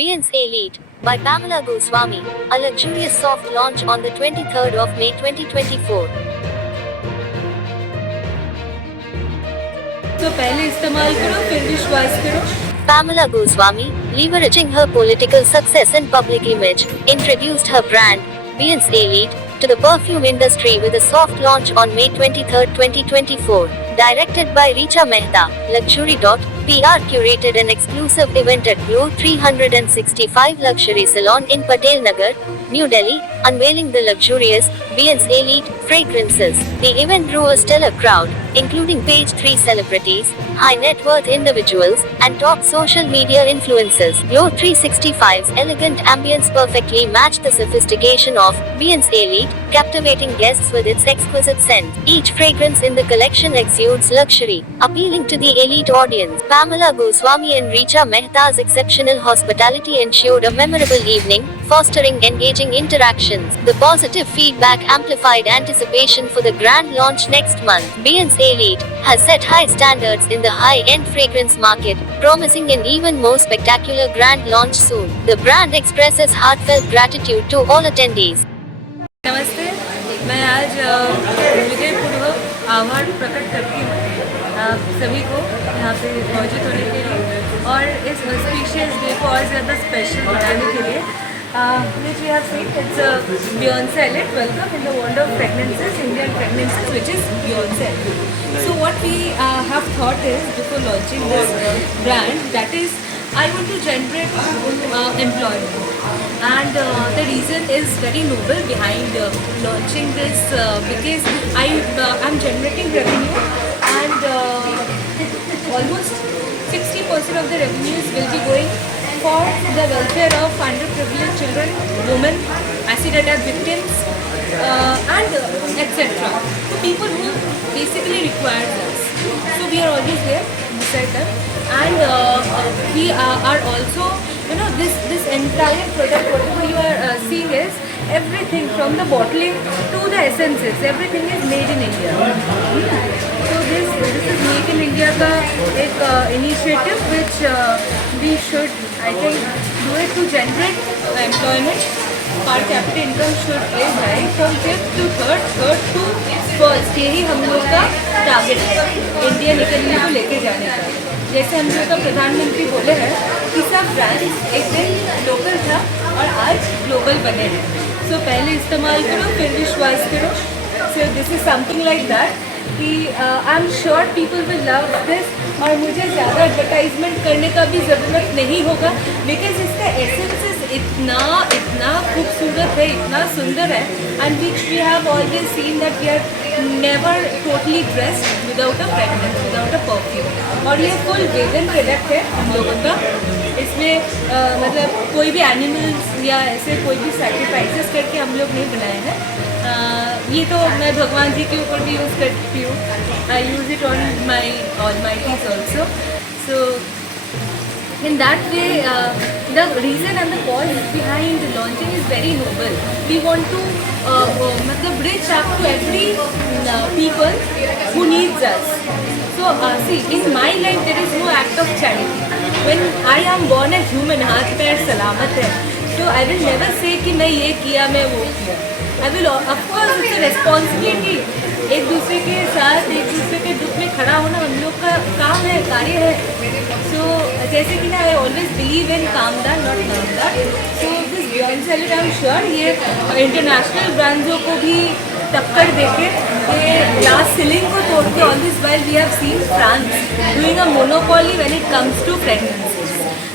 Beyonce Elite by Pamela Goswami, a luxurious soft launch on the 23rd of May 2024. तो पहले इस्तेमाल करो फिर विश्वास करो. Pamela Goswami, leveraging her political success and public image, introduced her brand, Beyonce Elite, to the perfume industry with a soft launch on May 23, 2024. Directed by Richa Mehta, Luxury. PR curated an exclusive event at Glow 365 Luxury Salon in Patel Nagar, New Delhi, unveiling the luxurious Beyonce Elite fragrances. The event drew a stellar crowd, including page 3 celebrities, high net worth individuals, and top social media influencers. Glow 365's elegant ambience perfectly matched the sophistication of Beyonce Elite, captivating guests with its exquisite scent. Each fragrance in the collection exudes luxury, appealing to the elite audience. Pamela Goswami and Richa Mehta's exceptional hospitality ensured a memorable evening, fostering engaging interactions. The positive feedback amplified anticipation for the grand launch next month. Beyonce Elite has set high standards in the high-end fragrance market, promising an even more spectacular grand launch soon. The brand expresses heartfelt gratitude to all attendees. नमस्ते. मैं आज हृदयपूर्वक आभार प्रकट करती हूँ आप सभी को यहाँ पे मौजूद होने के लिए और इस ऑस्पिशियस डे को और ज़्यादा स्पेशल बनाने के लिए which we have seen it's Beyonce Elite. Welcome in the world of fragrances, Indian fragrances, which is Beyonce Elite. So what we have thought is before launching this brand, that is I want to generate employment, and the reason is very noble behind launching this because I'm generating revenue, and almost 60% of the revenues will be going for the welfare of underprivileged children, women, acid attack victims, and etc. So people who basically require us. So we are always there beside them, and we are also, this entire product, whatever you are seeing is everything from the bottling to the essences, everything is made in India. So this is Make in India का एक initiative which we should, I think, do it to generate employment. Per capita income should raise high from 5th to 3rd, 3rd to 1st. यही हम लोग का target है Indian economy को लेके जाने का. जैसे हम लोग का प्रधानमंत्री बोले हैं कि सब ब्रांड एक दिन लोकल था और आज ग्लोबल बने हैं. सो पहले इस्तेमाल करो फिर विश्वास करो. So this is something like that कि I am sure people will love this, और मुझे ज़्यादा एडवर्टाइजमेंट करने का भी ज़रूरत नहीं होगा बिकॉज इसका एसेंसेस इतना खूबसूरत है, इतना सुंदर है, and which we have always seen that we are never totally dressed without a fragrance, without a perfume. और ये फुल वेगन प्रोडक्ट है हम लोगों का. इसमें मतलब कोई भी एनिमल्स या ऐसे कोई भी सैक्रिफाइसेस करके हम लोग नहीं बनाए हैं. ये तो मैं भगवान जी के ऊपर भी यूज़ करती हूँ. I use it on my almighties also. So in that way, the reason and the cause behind launching is very noble. We want to reach out to every people who needs us. So see, in my life there is no act of charity. When I am born a human, हाथ पैर सलामत है, so I will never say कि मैं ये किया, मैं वो किया. I will, of course, it's a responsibility. एक दूसरे के साथ एक दूसरे के दुख में खड़ा होना हम लोग का काम है, कार्य है. सो जैसे कि ना आई ऑलवेज बिलीव इन कामदान नॉट नामदान. So this Beyonce Elite, I am sure ये इंटरनेशनल ब्रांड्सों को भी टक्कर देके ये ग्लास सीलिंग को तोड़ के all this while we have seen France doing a monopoly when it comes to fragrances.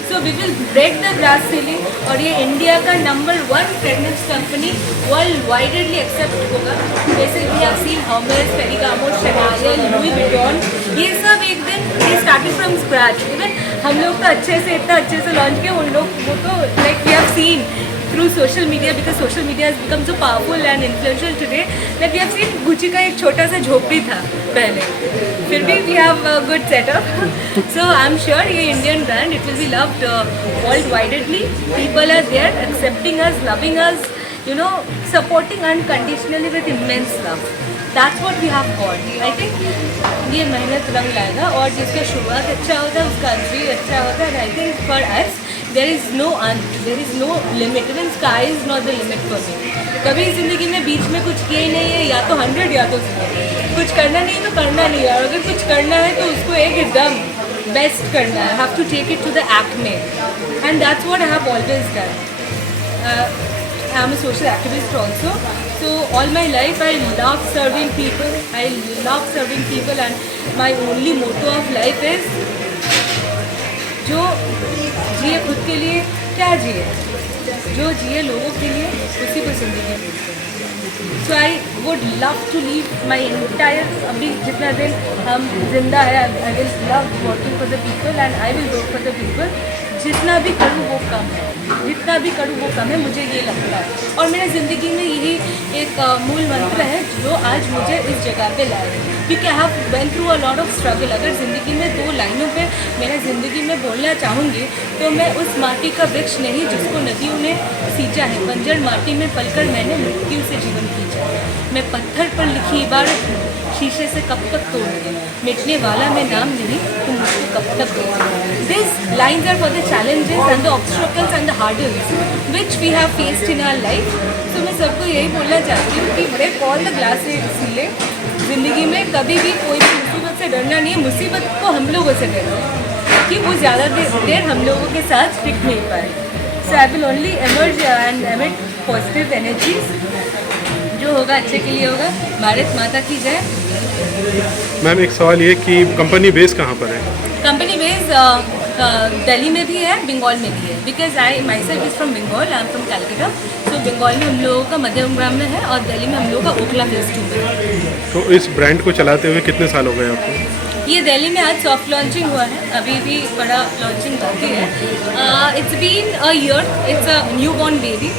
So we will break the glass ceiling और ये इंडिया का number 1 fragrance company world widely accept होगा. जैसे we have seen Hermes, Ferragamo, Chanel, Louis Vuitton, ये सब एक दिन ये स्टार्टेड फ्रॉम स्क्रैच. इवन हम लोग का अच्छे से इतना अच्छे से लॉन्च किया, उन लोग वो तो like we have seen through social media, because social media has become so powerful and influential today that we have seen Gucci का एक छोटा सा झोपड़ी था पहले, फिर भी we have a good setup. So I'm sure ये Indian brand, it will be loved world widely. People are there accepting us, loving us, supporting unconditionally with immense love. That's what we have got. I think ये मेहनत रंग लाएगा और जिसका शुरुआत अच्छा होता है उसका अंत भी अच्छा होता है. And I think for us there is no limit, even sky is not the limit for me. कभी ज़िंदगी में बीच में कुछ किया ही नहीं है, या तो 100 या तो 0। कुछ करना नहीं तो करना नहीं है, और अगर कुछ करना है तो उसको एकदम बेस्ट करना है। Have to take it to the acme, and that's what I have always done. I am a social activist also, so all my life I love serving people, and my only motto of life is जो जिए खुद के लिए क्या जिए, जो जिए लोगों के लिए उसी को जिंदगी। So I would love to live my entire, अभी जितना दिन हम जिंदा है, I will love working for the people and I will work for the people. जितना भी करूँ वो कम है, जितना भी करूँ वो कम है, मुझे ये लगता है। और मेरे ज़िंदगी में यही एक मूल मंत्र है जो आज मुझे इस जगह पे लाए, क्योंकि I have went through a lot of struggle. अगर ज़िंदगी में 2 लाइनों पे मेरा ज़िंदगी में बोलना चाहूँगी तो मैं उस माटी का वृक्ष नहीं जिसको नदियों ने सींचा है, बंजर माटी में पलकर मैंने मृत्यु से जीवन खींचा। मैं पत्थर पर लिखी इबारत हूँ, शीशे से कब तक तोड़ोगे, मिटने वाला मैं नाम नहीं, तुम मुझको कब तक तोड़ोगे। This lines are for the challenges and the obstacles and the hurdles which we have faced in our life. तो मैं सबको यही बोलना चाहती हूँ कि ब्रेक ऑल द ग्लासेस, इसलिए ज़िंदगी में कभी भी कोई भी मुसीबत से डरना नहीं है, मुसीबत को हम लोगों से डरना है कि वो ज़्यादा देर हम लोगों के साथ टिक नहीं पाए। So I will only emerge and emit positive energies, जो होगा अच्छे के लिए होगा। भारत माता की जय। मैम एक सवाल ये कि कंपनी बेस कहाँ पर है? कंपनी बेस दिल्ली में भी है, बंगाल में भी है, because I my self is from Bengal, I am from Calcutta. So Bengal में हम लोगों का मध्यमग्राम में है और दिल्ली में हम लोगों का ओखला फेज 2 में है। तो इस ब्रांड को चलाते हुए कितने साल हो गए आपको? ये दिल्ली में आज सॉफ्ट लॉन्चिंग हुआ है, अभी भी बड़ा लॉन्चिंग बाकी है। It's been a year, it's a new born baby.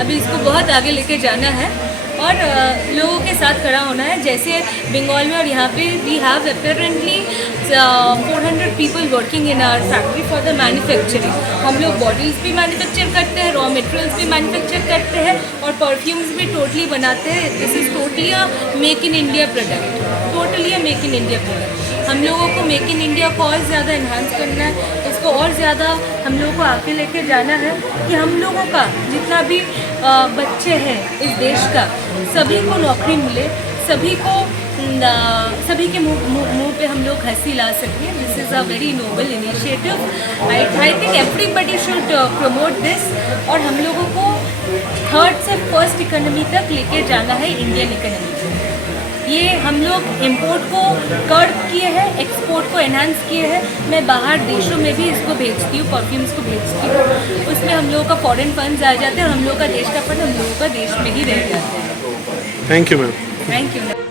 अभी इसको बहुत आगे लेके जाना है और लोगों के साथ खड़ा होना है। जैसे बंगाल में और यहाँ पे we have apparently 400 people working in our factory for the manufacturing. हम लोग बॉटल्स भी मैन्युफैक्चर करते हैं, रॉ मटेरियल्स भी मैन्युफैक्चर करते हैं और परफ्यूम्स भी टोटली बनाते हैं। This is totally a make in India product, totally a make in India product. हम लोगों को मेक इन इंडिया को और ज़्यादा इन्हांस करना है, इसको और ज़्यादा हम लोगों को आगे लेके जाना है कि हम लोगों का जितना भी बच्चे हैं इस देश का, सभी को नौकरी मिले, सभी के मुंह पे हम लोग हंसी ला सकें। This is a very noble initiative. I think everybody should promote this, और हम लोगों को 3rd से 1st इकोनॉमी तक लेके जाना है, इंडियन इकोनॉमी। ये हम लोग इम्पोर्ट को कर्ब किए हैं, एक्सपोर्ट को एनहांस किए हैं। मैं बाहर देशों में भी इसको भेजती हूँ, परफ्यूम्स को भेजती हूँ। उसमें हम लोगों का फॉरेन फंड्स आ जाते हैं और हम लोग का देश का फंड हम लोगों का देश में ही रह जाता है। Thank you ma'am. Thank you.